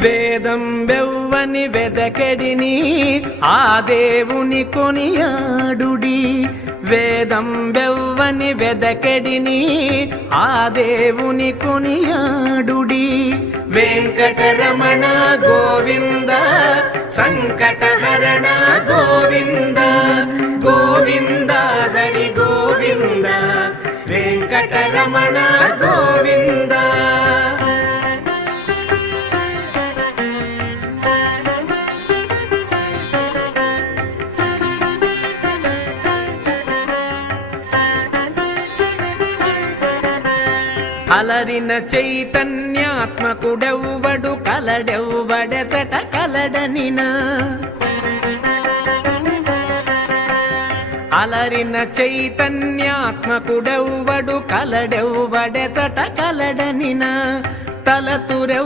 వేదం వెవ్వని వెదకెడిని ఆ దేవుని కొనియాడుడి. వేదం వెవ్వని వెదకెడిని ఆ దేవుని కొనియాడుడి. వెంకటరమణ గోవింద సంకటహరణ గోవింద గోవింద హరి గోవింద వెంకటరమణ గోవింద. అలరిన చైతన్యాత్మకుడెవ్వడు కలడెవ్వడెచట కలడనినా. అలరిన చైతన్యాత్మకుడెవ్వడు కలడెవ్వడెచట కలడనినా. తలతురెవ్